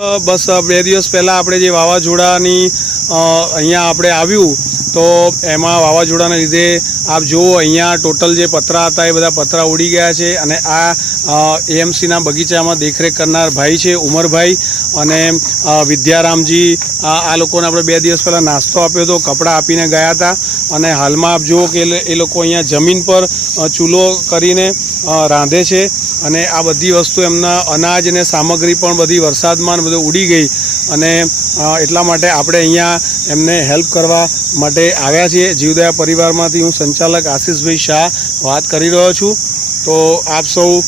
બસ 2 દિવસ પહેલાં આપણે જે વાવાઝોડાની અહીંયા આપણે આવ્યું તો એમાં વાવાઝોડાના લીધે આપ જુઓ અહીંયા ટોટલ જે પતરા હતા એ બધા પતરા ઉડી ગયા છે અને આ એએમસીના બગીચામાં દેખરેખ કરનાર ભાઈ છે ઉમરભાઈ અને વિદ્યારામજી આ લોકોને આપણે 2 દિવસ પહેલાં નાસ્તો આપ્યો હતો, કપડાં આપીને ગયા હતા અને હાલમાં આપ જુઓ કે એ લોકો અહીંયા જમીન પર ચૂલો કરીને રાંધે છે અને આ બધી વસ્તુ એમના અનાજ અને સામગ્રી પણ બધી વરસાદમાં બધું ઉડી ગઈ અને એટલા માટે આપણે અહીંયા એમને હેલ્પ કરવા માટે આવ્યા છીએ। જીવદયા પરિવારમાંથી હું સંચાલક આશીષભાઈ શાહ વાત કરી રહ્યો છું। તો આપ સૌ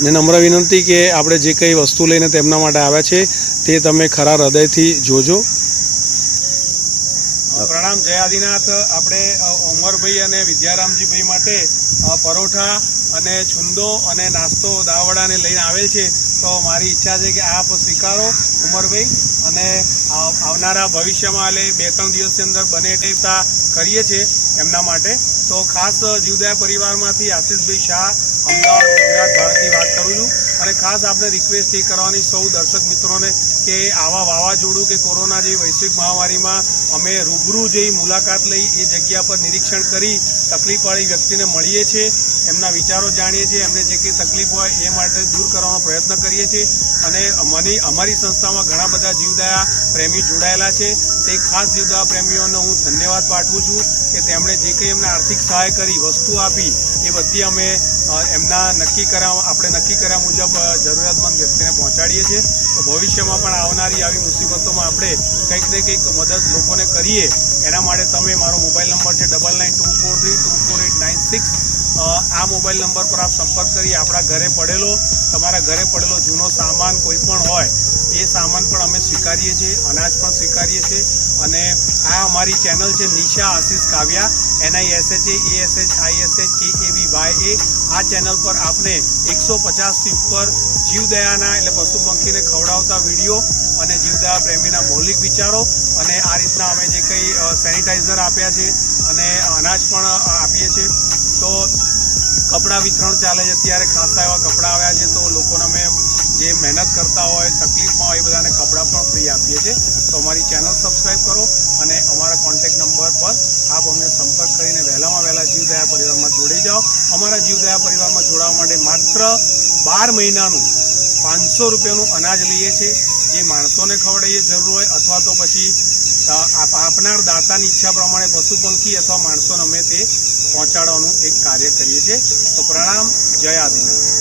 ને નમ્ર વિનંતી કે આપણે જે કંઈ વસ્તુ લઈને તેમના માટે આવ્યા છે તે તમે ખરા હૃદયથી જોજો। પ્રણામ, જય આદિનાથ। આપણે ઉમરભાઈ અને વિદ્યારામજીભાઈ માટે પરોઠા અને છુંદો અને નાસ્તો દાવડાને લઈને આવેલ છે। તો મારી ઈચ્છા છે કે આપ સ્વીકારો ઉમરભાઈ અને આવનારા ભવિષ્યમાં એટલે 2-3 દિવસની અંદર બને તેટલા કરીએ છીએ એમના માટે। તો ખાસ જીવદયા પરિવારમાંથી આશીષભાઈ શાહ, અમદાવાદ, ગુજરાત, ભારતની વાત કરું છું અને ખાસ આપણે રિક્વેસ્ટ એ કરવાની સૌ દર્શક મિત્રોને કે આવા વાવાઝોડું કે કોરોના જેવી વૈશ્વિક મહામારીમાં અમે રૂબરૂ જઈ મુલાકાત લઈ એ જગ્યા પર નિરીક્ષણ કરી તકલીફવાળી વ્યક્તિને મળીએ છીએ, એમના વિચારો જાણીએ છીએ, એમને જે કંઈ તકલીફ હોય એ માટે દૂર કરવાનો પ્રયત્ન કરીએ છીએ અને અમારી સંસ્થામાં ઘણા બધા જીવદયા પ્રેમી જોડાયેલા છે। તે ખાસ જીવદયા પ્રેમીઓને હું ધન્યવાદ પાઠવું છું કે તેમણે જે કંઈ એમને આર્થિક સહાય કરી, વસ્તુ આપી, એ બધી અમે આપણે નક્કી કર્યા મુજબ જરૂરિયાતમંદ વ્યક્તિને પહોંચાડીએ છીએ। તો ભવિષ્યમાં પણ આવનારી આવી મુસીબતોમાં આપણે કંઈક ને કંઈક મદદ લોકોને કરીએ એના માટે તમે મારો મોબાઈલ નંબર છે 9924324896 આ મોબાઈલ નંબર પર આપ સંપર્ક કરી તમારા ઘરે પડેલો જૂનો સામાન કોઈ પણ હોય એ સામાન પણ અમે સ્વીકારીએ છીએ, અનાજ પણ સ્વીકારીએ છીએ અને આ અમારી ચેનલ છે નિશા આશીષ કાવ્યા NISHAASHISHKAVYA। આ ચેનલ પર આપને 150થી ઉપર જીવદયાના એટલે પશુ પંખીને ખવડાવતા વિડીયો અને જીવદયા પ્રેમીના મૌલિક વિચારો અને આ રીતના અમે જે કંઈ સેનિટાઈઝર આપ્યા છે અને અનાજ પણ આપીએ છીએ। તો કપડાં વિતરણ ચાલે છે, અત્યારે ખાસા એવા કપડાં આવ્યા છે તો લોકોને અમે જે મહેનત કરતા હોય, તકલીફમાં હોય એ બધાને કપડાં પણ ફ્રી આપીએ છીએ। તો અમારી ચેનલ સબસ્ક્રાઈબ કરો અને અમારા કોન્ટેક્ટ નંબર પર આપ અમને સંપર્ક કરીને વહેલામાં વહેલા જીવદયા પરિવારમાં જોડાઈ જાઓ। અમારા જીવદયા પરિવારમાં જોડાવા માટે માત્ર 12 મહિનાનું 500 રૂપિયાનું અનાજ લઈએ છીએ, જે માણસોને ખવડાવીએ જરૂર હોય અથવા તો પછી આપનાર દાતાની ઈચ્છા પ્રમાણે પશુ પંખી અથવા માણસોને અમે તે પહોંચાડવાનું એક કાર્ય કરીએ છીએ। તો પ્રણામ, જય આદિનાથ।